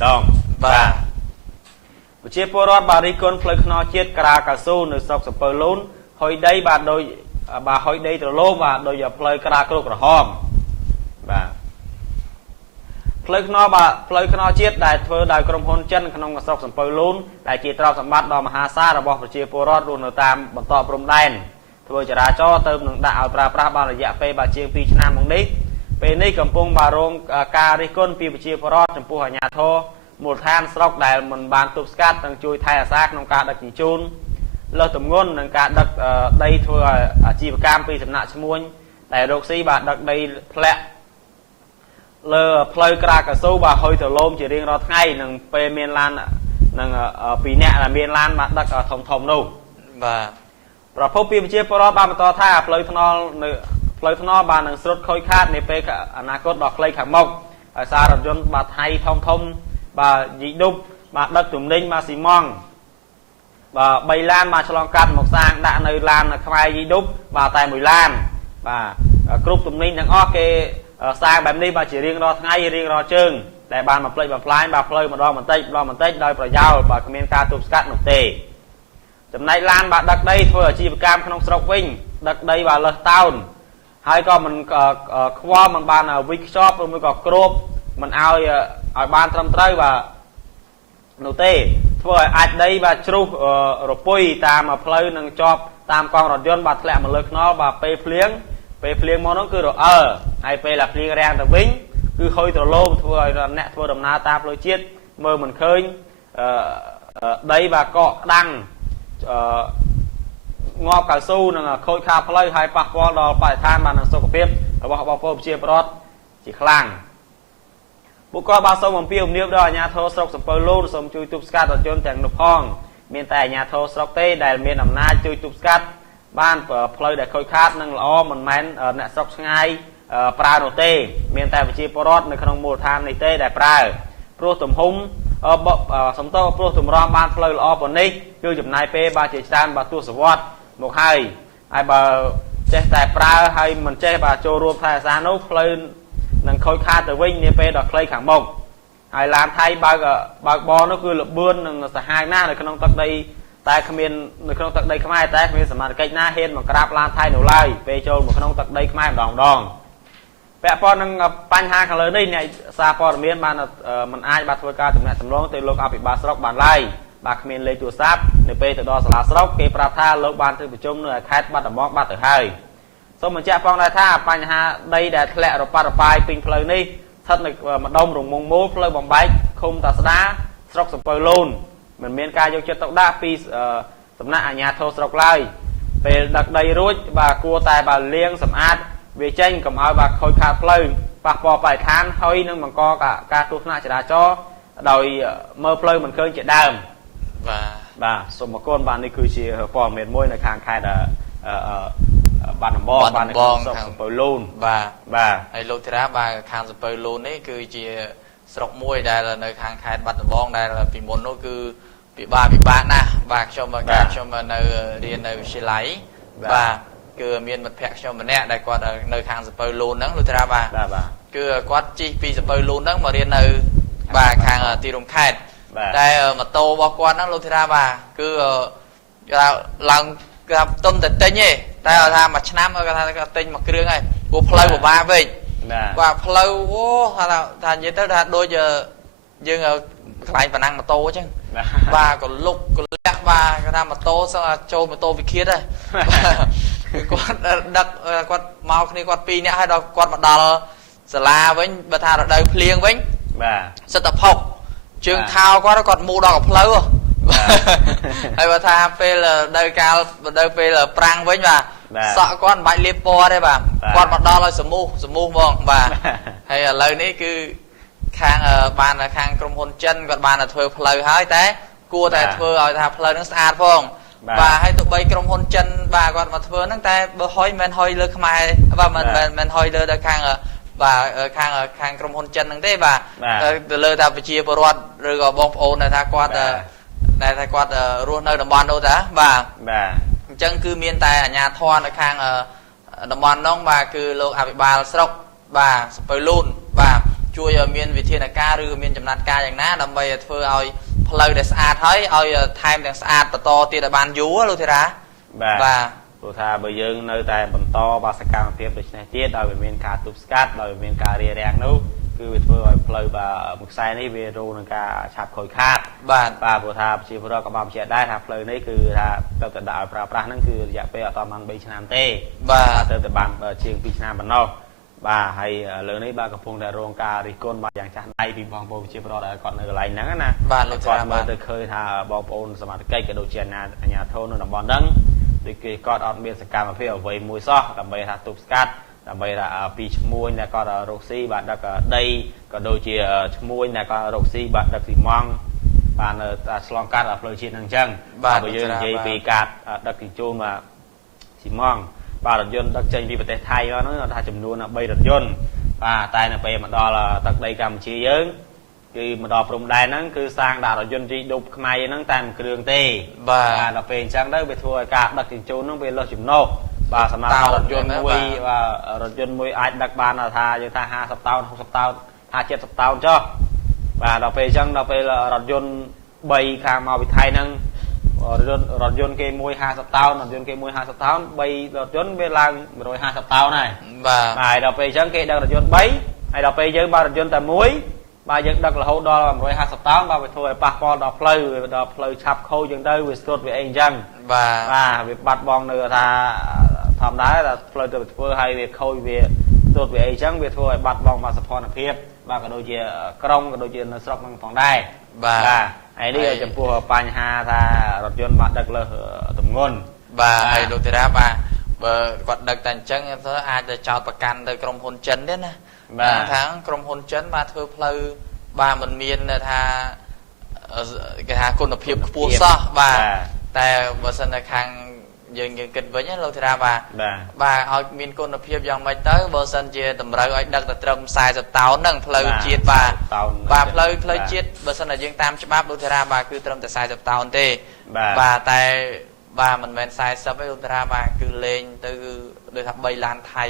đòn và chia bồ rót bà đi con phơi nó chết cả cả su nửa sọc sập lún hồi đây bà hồi đây từ lô và đôi giờ phơi cả cột cả hòm và phơi nó chết đại thưa đại cầm hôn chân không sọc sập lún đại chỉ trao sầm bát đò mà hà sa là bỏ chia bồ rót luôn ở tam bận tọa prom đen thưaจะ choเติมหนึ่ง đạo ปราบ บาระยะ ไป บาเชียง ปี ชนะ มง นี้ เป็น นี้ กำปง บารม การริก้น ปี ปเชียพรอด จมพู หญาโทมูลทานสรอกได้มันบานตุบสกัดตั้งจุยไทยซากนองการดักจิจูนเลิศตุ่มงนนังการดักได้ทัวจีบการปีสำนักชมวยแต่โรคซีบาดักได้แผลเลอเพลย์กรากระสู้บาหอยถล่มจะเรียงรอไงนังเปเมียนลานนังปีเนี้ยเมียนลานมาดักทมนู่ประพบปีเชียพรอดบานต่อท่าเพลย์ทนอบานนังสดค่อยคาดในเปกอนาคตดอกเลยขังมกซาดับยนบาไทยทมbà dị đúc bà đất tùm ninh bà xì mong bà bầy lan bà cho lòng cắt một sang đã nơi lan là khai dị đúc bà tại mùi lan bà cúp tùm ninh đang óc cái sang bèm đi bà chỉ riêng đó ngay riêng đó chừng để bà mà play bà fly bà play mà đo mình tích đôi bà giao bà comment ca tụp cắt một tề tùm này lan bà đất đây thôi ở chi bà cam không sọc vinh đất đây bà lơ town hai con mình khoa mình bàn ở week shop rồi mới có crop mình ao ở ban trăm trái và nô tê thôi ai đây và chru rồi pui tam mà play nâng chop tam con rồi dân bật lẹ mà lực nó và pe phliếng món nó cứ rồi ai pe là phliếng rang từ vĩnh cứ khơi từ lô thôi rồi nè thôi đầm na tam lôi chiết mơ mình khơi đây và cọ đăng ngọc cả su nè khơi kha play hai bạc bò đò phải than mà nâng sô cọp và bò chia bọt chỉ khlangบุกก็บาสมพิวเนียบดอยญาโทสกสเปอร์ลูนสมจุยตุบสกัดจนแต่งนุพองเมียนแต่ญาโทสกเต้ได้เมียนอำนาจจุยตุบสกัดบ้านเพลย์ได้ค่อยคาดนั่งล้อมันแมนเนสกง่ายปลาโนเต้เมียนแต่วิชีปรอดในขนมโมทานในเต้ได้ปลาโปรตุ่มหุ้มสมโตโปรตุ่มรอมบ้านเพลย์ล้อปนนี้คือจุดนายเป้บาเจจานบาตัวสวัสดิ์หมกให้ไอบาเจแต่ปลาให้มันเจบาโจรวมไทยซานุเพลย์นังคอยคาแต่วิ่งเนี่ยไปดอกเคยขังมกไอ้ลานไทยบางบอลนั่นคือหลบเบื้องนังสหายหน้าในขนมตักใดแต่ขมิ้นในขนมตักใดขมายแต่ขมิ้นสมัยใกล้หน้าเห็นมันกราบลานไทยหนูไล่ไปโจมขนมตักใดขมายดองแปะปอนนังปัญหาขังเลยนี่เนี่ยซาปอร์เมียนมันมันอายบัตรวการถึงแม้สำรองตัวโลกอาปิบาสล็อกบานไล่บางขมิ้นเลยตัวซับในไปตัวดอสลาสล็อกเกปราธาโลกบานถึงประชุมเนื้อแคทบัตรมอกบัตรไฮสมมติจะฟังได้ถ้าปัญหาใดแดดแหละเราปาระบายปิงเพลย์นี่ท่านมาดมหลงมงมูเพลย์บอมไบคุมตัสดาสกสเปอร์ลูนเหมือนเมียนกายยกจุดตกได้ปีสำนักอาญาโทสกไลเป็นดักใดรู้บากลัวตายบาเลี้ยงสำอาดเวชันกับเอาบาคอยขาเพลย์ปากปอไปทานเฮ้ยนึงมันก็การตุนาจะได้จ่อโดยเมื่อเพลย์มันเคยจะดำบ่าสมกุลบานนี่คือเชียร์ฟอร์เมนมวยในคางคายเดบ้านบองบ้านในสเปอร์ลูนบ่าไอ้โลทิระบ้านคางสเปอร์ลูนนี่คือจีสระมวยได้ละในคางคายบ้านบองได้ละปีมนก็คือปีบ้านนะบ้านชมมาในเรียนในวิทยาลัยบ่าคือเมียนมันแพกชมมาเนี่ยได้กว่าในคางสเปอร์ลูนนั่งโลทิระบ่าคือกว่าจีปีสเปอร์ลูนนั่งมาเรียนในบ้านคางตีรงแคดได้มาโตบอกว่านั่งโลทิระบ่าคือหลังกับต้นแต่เต็งนี่แต่เราทำมาชนะเราก็เต็งมาเครื่องไงกูเพลย์của ba vậy vàเพลย์โอ้ทานยี่เท่าทานโดยgiờ dương ở lại và năng mà tô chứ ba còn lục còn lẹ ba cái tham mà tô sao là trâu mà tô bị kia đây con đặt con mau khi con pi nè hay đó con mặt đào sla với bà thà ở đây phliêng với sẽ tập học trường thao có nó còn mua đỏ phơi hay bà tha phê là đây cao đây phê là prang với mà sợ con bạch liệp po đây bà con mặt đo là sầm mu vâng bà hay là lời này cứ khang bàn là khang trong hôn chân còn bàn là thuê phơi hái té cua tại thuê ở thà phơi nó sạch phong và hay tụi bay trong hôn chân bà còn mà thuê nó tay bơ hoi men hoi lơ khai và mình hoi lơ đã và khang trong hôn chân năng thế và từ lơ ta phải chia bờ rồi gọi bom ôn này tha qua này thay quạt ruộng nơi đồng bòn đâu đó và chân cứ miền tây ở nhà thon ở khang đồng bòn nông và cứ lô áp ba sọc và spray luôn và ជួយឲ្យមានវិធានការឬមានចំណាត់ការយ៉ាងណាដើម្បីធ្វើឲ្យផ្លូវដែលស្អាតហើយឲ្យថែមទាំងស្អាតបន្តទៀតឲ្យបានយូរលោកធីរ៉ាបាទព្រោះថាបើយើងនៅតែបន្តបាសកម្មភាពដូចនេះទៀតដោយវាមានការទប់ស្កាត់ដោយវាមានការរារាំងនោះគឺវាធ្វើឲ្យផ្លូវមួយខ្សែនេះវារងនឹងការឆាប់ខូចខាតបាទព្រោះថាប្រជាពលរដ្ឋក៏បានបញ្ជាក់ដែរថាផ្លូវនេះគឺថាទៅតែដាក់ឲ្យប្រើប្រាស់ហ្នឹងគឺរយៈពេលអត់បាន3ឆ្នាំទេបាទទៅតែបានជាង2ឆ្នាំប៉ុណ្ណោះបាទហើយលើនេះបាទកំពុងតែរងការរិះគន់បាទយ៉ាងចាស់ដៃពីបងប្អូនប្រជាពលរដ្ឋដែលគាត់នៅកន្លែងហ្នឹងណាបាទលោកគាត់មើលទៅឃើញថាបងប្អូនសមាជិកក៏ដូចជាអាជ្ញាធរនៅតំបន់ហ្នឹងដូចគេគាត់អត់មានសកម្មភាពអ្វីមួយសោះដើម្បីថាទប់ស្កាត់ដើម្បីថាពីឈ្មួញដែលគាត់រកស៊ីបាទដឹកដីក៏ដូចជាឈ្មួញដែលគាត់រកស៊ីបាទដឹកស៊ីម៉ងបានឆ្លងកាត់ផ្លូវជាតិហ្នឹងអញ្ចឹងបើយើងនិយាយពីការដឹកជញ្ជូនបាទស៊ីម៉ងបាទរថយន្តដឹកចេញពីប្រទេសថៃមកហ្នឹងថាចំនួន3រថយន្តបាទតែនៅពេលមកដល់ទឹកដីកម្ពុជាយើងគឺមកដល់ព្រំដែនហ្នឹងគឺសាងដាក់រថយន្តជីដុបខ្មែរហ្នឹងតែមួយគ្រឿងទេបាទដល់ពេលអញ្ចឹងទៅវាធ្វើឲ្យការដឹកជញ្ជូនហ្នឹងវាលើសចំណុះបាទសម្រាប់រថយន្តមួយបាទរថយន្តមួយអាចដឹកបានថាយើងថា50តោន60តោនថា70តោនចុះបាទដល់ពេលអញ្ចឹងដល់ពេលរថយន្ត3ខាងមកពីថៃហ្នឹងរថយន្តគេមួយ50តោនរថយន្តគេមួយ50តោន3រថយន្តវាឡើង150តោនហើយបាទដល់ពេលអញ្ចឹងគេដឹករថយន្ត3ហើយដល់ពេលយើងបើរថយន្តតែមួយបាទយើងដឹករហូតដល់150តោនបាទវាធ្វើឲ្យប៉ះពាល់ដល់ផ្លូវឆាប់ខូចអញ្ចឹងទៅវាស្គត់វាអីអញ្ចឹងបាទវាបាត់បង់នៅថាធម្មតាថាផ្លូវទៅធ្វើឲ្យវាខូចវាស្គត់វាអីអញ្ចឹងវាធ្វើឲ្យបាត់បង់សភនភាពបាទក៏ដូចជាក្រុងក៏ដូចជានៅស្រុកហ្នឹងផងដែរបាទហើយនេះចំពោះបញ្ហាថារថយន្តមកដឹកលើទម្ងន់បាទហើយលោកធីរ៉ាបាទបើគាត់ដឹកតែអញ្ចឹងទៅអាចទៅចោទប្រកាន់ទៅក្រុមហ៊ុនចិនទៀតណាខាងក្រុមហ៊ុនចិនបាទធ្វើផ្លូវបាទមិនមានថាគេថាគុណភាពខ្ពស់សោះបាទតែបើសិនតែខាងយើងគិតវិញលោកធីរ៉ាបាទឲ្យមានគុណភាពយ៉ាងម៉េចទៅបើសិនជាតម្រូវឲ្យដឹកទៅត្រឹម40តោនហ្នឹងផ្លូវជាតិបាទផ្លូវជាតិបើសិនតែយើងតាមច្បាប់លោកធីរ៉ាបាទគឺត្រឹមតែ40តោនទេបាទតែបាទមិនមែន40ទេលោកតារាបាទគឺលេងទៅដូចថា3ឡានថៃ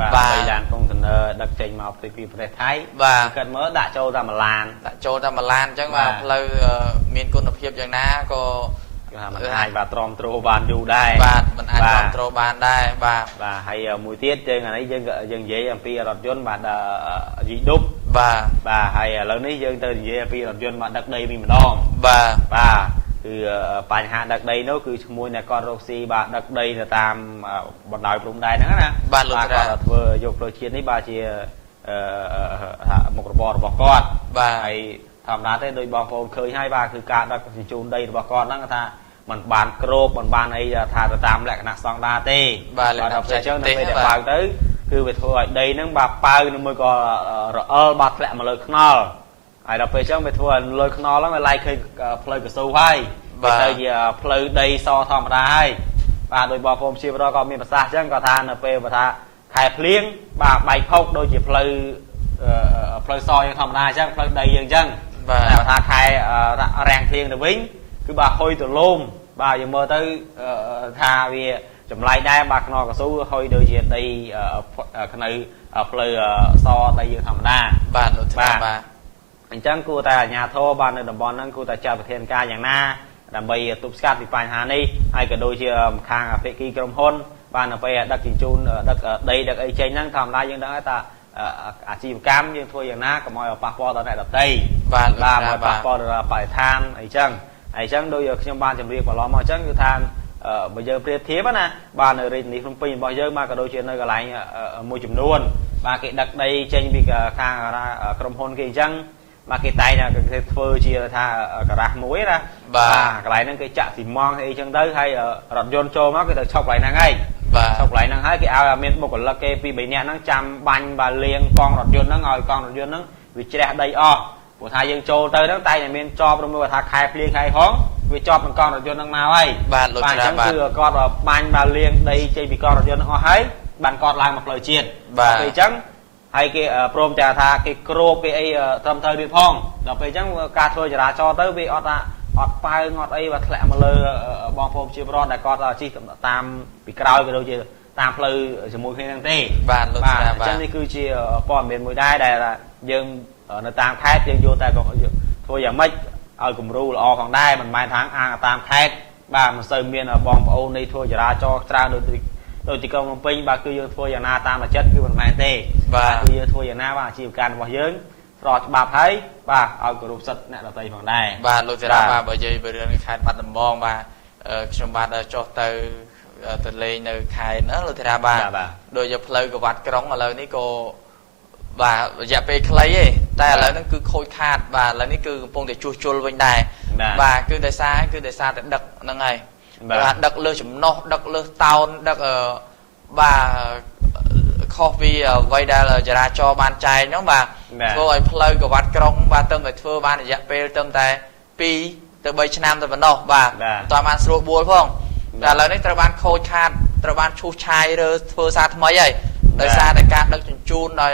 បាទ3ឡានកុងតឺន័រដឹកចេញមកពីប្រទេសថៃបាទគាត់មើលដាក់ចូលតែ1ឡានអញ្ចឹងបាទផ្លូវមានគុណភាពយ៉ាងណាក៏មិនអាចបាទទ្រាំទ្របានយូរដែរបាទមិនអាចទ្រាំទ្របានដែរបាទហើយមួយទៀតយើងអានេះយើងនិយាយអំពីរថយន្តបាទយីឌុបបាទហើយឥឡូវនេះយើងទៅនិយាយអំពីរថយន្តមកដឹកដីវិញម្ដងបាទគឺបញ្ហាដឹកដីនោះគឺឈ្មោះអ្នកគាត់រកស៊ីបាទដឹកដីទៅតាមបណ្ដោយព្រំដែនហ្នឹងណាបាទលោកតាគាត់ធ្វើយកផ្លូវជាតិនេះបាទជាមុខរបររបស់គាត់បាទហើយធម្មតាទេដោយបងប្អូនឃើញហើយបាទគឺការដឹកជញ្ជូនដីរបស់គាត់ហ្នឹងថាมันបានគ្របมันបានអីថាទៅតាមលក្ខណៈស្តង់ដារទេបាទដល់ពេលអញ្ចឹងទៅពេលដែលបើកទៅគឺវាធ្វើឲ្យដីហ្នឹងបាទប៉ៅនឹងមួយក៏រអិលបាទធ្លាក់មកលើខ្នល់ហើយដល់ពេលអញ្ចឹងវាធ្វើឲ្យលើខ្នល់ហ្នឹងវាឡែកឃើញផ្លូវកស៊ូហើយវាទៅជាផ្លូវដីសធម្មតាហើយបាទដោយបងប្អូនជាប្រក៏មានប្រសាសន៍អញ្ចឹងគាត់ថានៅពេលថាខែភ្លៀងបាទបែកផុកដូចជាផ្លូវសយើងធម្មតាអញ្ចឹងផ្លូវដីយើងអញ្ចឹងតែថាខែរាំងភ្លៀងទៅវិញគឺបាទហុយទៅលោមបាទយើងមើលទៅថាវាចម្លែកដែរបាទខ្នល់កស៊ូហុយដូចជាដីនៅផ្លូវសដីយើងធម្មតាបាទលោកតាបាទអញ្ចឹងគួរតែអាជ្ញាធរបាទនៅតំបន់ហ្នឹងគួរតែចាត់វិធានការយ៉ាងណាដើម្បីទប់ស្កាត់ពីបញ្ហានេះហើយក៏ដូចជាខាងភាគីក្រុមហ៊ុនបាទនៅពេលដឹកជញ្ជូនដឹកដីដឹកអីចេញហ្នឹងធម្មតាយើងដឹងថាអាជីវកម្មយើងធ្វើយ៉ាងណាកុំឲ្យប៉ះពាល់ដល់អ្នកដទៃបាទមកប៉ះពាល់ដល់បរិស្ថានអីចឹងដូចខ្ញុំបានជម្រាបកន្លងមកអញ្ចឹងគឺថាបើយើងប្រៀបធៀបណាបាទនៅរាជធានីភ្នំពេញរបស់យើងបាទក៏ដូចជានៅកន្លែងមួយចំនួនបាទគេដឹកដីចេញពីខាងក្រុមហ៊ុនគេអញ្ចឹងបាទគេតែងគេធ្វើជាថាការ៉ាស់មួយណាបាទកន្លែងហ្នឹងគេចាក់ស៊ីម៉ងអីចឹងទៅហើយរថយន្តចូលមកគេទៅឈប់កន្លែងហ្នឹងហើយបាទឈប់កន្លែងហ្នឹងហើយគេឲ្យមានបុគ្គលិកគេពី3នាក់ហ្នឹងចាំបាញ់បាទលាងកង់រថយន្តហ្នឹងឲ្យកង់រថយន្តហ្នឹងវាជ្រះដីអស់ព្រោះថាយើងចូលទៅហ្នឹងតែតែមានជាប់រមើលថាខែភ្លៀងខែហងវាជាប់នឹងកង់រថយន្តហ្នឹងមកហើយបាទលោកច្រាបាទអញ្ចឹងគឺគាត់បាញ់បាទលាងដីចេញពីកង់រថយន្តហ្នឹងអស់ហើយបានគាត់ឡើងមកផ្លូវជាតិបាទពេលអញ្ចឹងហើយគេព្រមទាំងថាគេគ្របគេអីត្រឹមត្រូវទៀតផងដល់ពេលអញ្ចឹងការធ្វើចរាចរណ៍ទៅវាអត់ប៉ើងអត់អីបាទធ្លាក់មកលើបងប្អូនជាប្រវត្តិដែលគាត់ជិះតាមពីក្រោយក៏ដូចជាតាមផ្លូវជាមួយគ្នាហ្នឹងទេបាទលោកច្រាបាទអញ្ចឹងនេះគឺជាព័ត៌មានមួយដែរដែល dương nơi tam khai dương vô tại còn thôi giờ mấy ở cùng ru là còn đây mình mai tháng ăn tam khai bà mình xây miên ở bong ô này thôi giờ ra cho ra đôi thì công pin bà cứ dương thôi giờ na tam là chất cứ mình mai tê và cứ dương thôi giờ na bà chịu can vào dương rồi bà thấy bà ở cùng ru sắt nè là tây còn đây bà lôi ra bà bởi vì bởi vì khai bắt tầm bong bà trong bà cho từ từ lên nơi khai nó lôi ra bà đôi giờ plei của vặt cái đóng mà lời ní cô bà dạ về clay ấy ta là nó cứ khôi khát và là nó cứ phong để chua chua bên này và cứ để xa để đập nó ngày và đập lơ chấm no đập lơ tao đập bà coffee vay ra là ra cho ban trai nó bà cô ấy play của vặt cái đóng bà tâm phải thưa ban để dạ về tâm tại pi từ bây giờ năm từ vẫn đâu bà toàn ban sưu buôn không là lời này từ ban khôi khát từ ban chu chai rồi thưa xa mấy vậy đời xa để ca đập chun rồi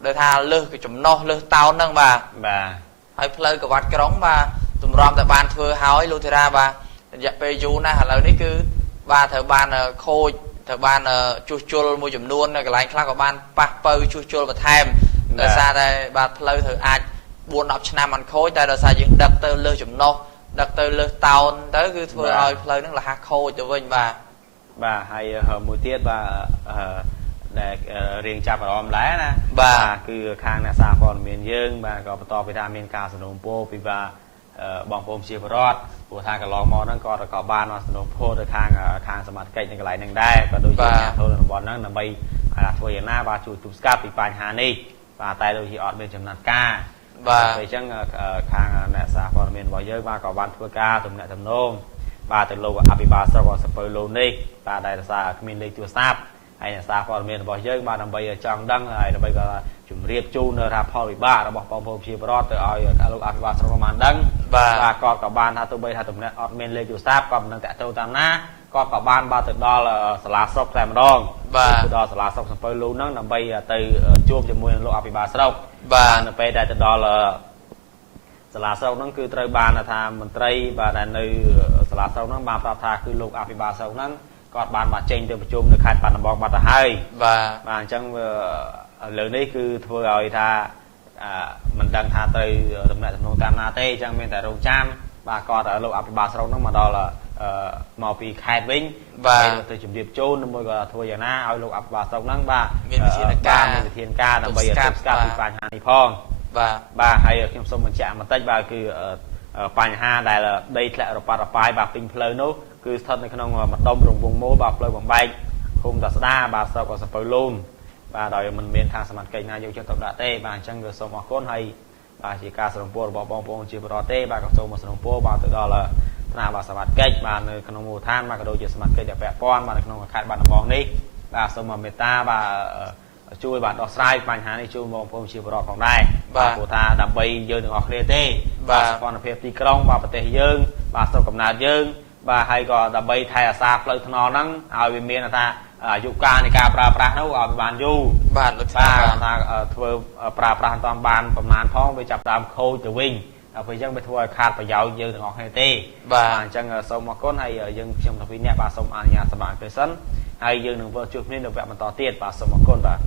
đời thà lơ cái chấm no lơ tao nâng bà hay play của vặt cái đóng bà tụm rom tại ban thưa hói luôn thì ra bà dạ pe du na là đấy cứ bà thợ ban khôi thợ ban chua chua mua chấm luôn cái lạnh khác của ban paper chua chua và thêm đời xa đây bà play thợ ai buôn đọc năm ăn khôi tại đời xa những đập tơ lơ chấm no đập tơ lơ tao tới cứ thưa ơi play nó là hạt khôi cho mình bà hay mùi tiết bà để riêng chạp ở lá nè bà cứ khang nè xa còn miền dương bà có to vitamin Kสนมโพពីbàបងប្អូនជាបរតព្រោះថាកន្លងមកហ្នឹងក៏បានមកสนมโพទៅខាងសមត្ថកិច្ចនៅកន្លែងហ្នឹងដែរក៏ដូចជាអ្នកធ្វើតំបន់ហ្នឹងដើម្បីធ្វើយ៉ាងណាបាទជួយទប់ស្កាត់ពីបញ្ហានេះបាទតែដូចជាអត់មានចំណាត់ការបាទអញ្ចឹងខាងអ្នកសារព័ត៌មានរបស់យើងបាទក៏បានធ្វើការទំនាក់ទំនងបាទទៅលោកអភិបាលស្រុកសពើលូនេះបាទដែលសារគ្មានលេខទូរស័ព្ទហើយអ្នកសារព័ត៌មានរបស់យើងបាទដើម្បីចង់ដឹងហើយដើម្បីក៏ជំរាបជូនថាផលវិបាករបស់បងប្អូនជាបរតទៅឲ្យលោកអភិបាលស្រុកបានដឹងបាទគាត់ក៏បានថាទោះបីថាទំនាក់អត់មានលេខទូរស័ព្ទក៏មិនដឹងតាក់ទងតាមណាគាត់ក៏បានបាទទៅដល់សាលាស្រុកតែម្ដងបាទទៅដល់សាលាស្រុកសំពៅលូហ្នឹងដើម្បីទៅជួបជាមួយនឹងលោកអភិបាលស្រុកបាទនៅពេលដែលទៅដល់សាលាស្រុកហ្នឹងគឺត្រូវបានថាមន្ត្រីបាទដែលនៅសាលាស្រុកហ្នឹងបានប្រាប់ថាគឺលោកអភិបាលស្រុកហ្នឹងគាត់បានមកចេញទៅប្រជុំនៅខេត្តបាត់ដំបងបាត់ទៅហើយបាទអញ្ចឹងលើនេះគឺធ្វើឲ្យថាមិនដឹងថាទៅតំណែងតាមណាទេអញ្ចឹងមានតែរងចាំបាទគាត់លោកអភិបាលស្រុកហ្នឹងមកដល់មកពីខេត្តវិញបាទទៅជំរាបជូនមួយក៏ធ្វើយ៉ាងណាឲ្យលោកអភិបាលស្រុកហ្នឹងបាទមានវិធានការដើម្បីទប់ស្កាត់ពីបញ្ហានេះផងបាទហើយខ្ញុំសូមបញ្ជាក់បន្តិចបាទគឺបញ្ហាដែលដីធ្លាក់រប៉ាត់រប៉ាយបាទពេញផ្លូវនោះគឺស្ថិតនៅក្នុងម្ដុំរង្វង់មូលបាទផ្លូវបំបែកឃុំតាស្ដាបាទស្រុកសពៅលូនបាទដោយមិនមានខាងសមាជិកណាយកចិត្តទុកដាក់ទេបាទអញ្ចឹងគឺសូមអរគុណហើយបាទជាការសរុបពោលរបស់បងប្អូនជាបរិបទទេបាទក៏សូមមកសរុបពោលបាទទៅដល់ថ្នាក់បាទសមាជិកបាទនៅក្នុងមូលដ្ឋានបាទក៏ដូចជាសមាជិកដែលពាក់ព័ន្ធបាទនៅក្នុងខេត្តបាត់ដំបងនេះបាទសូមមេត្តាបាទជួយបាទដោះស្រាយបញ្ហានេះជូនបងប្អូនជាបរិបទផងដែរបាទព្រោះថាដើម្បីយើងទាំងអស់គ្នាទេបាទសកម្មភាពទីក្រុងបាទប្រទេសយើងបាទស្រុកកំណើតយើងបាទហើយក៏ដើម្បីថែរក្សាផ្លូវថ្នល់ហ្នឹងឲ្យវាមានថាអាយុកាលនៃការប្រើប្រាស់នោះឲ្យបានយូរបាទលោកថាធ្វើប្រើប្រាស់តាមបានប្រមាណផងវាចាប់តាមខូចទៅវិញដល់ពេលអញ្ចឹងវាធ្វើឲ្យខាតប្រយោជន៍យើងទាំងអស់គ្នាទេបាទអញ្ចឹងសូមអរគុណហើយយើងខ្ញុំទាំងពីរនាក់បាទសូមអនុញ្ញាតសម្រាប់ពេលសិនហើយយើងនឹងធ្វើជួបគ្នានៅវគ្គបន្តទៀតបាទសូមអរគុណបាទ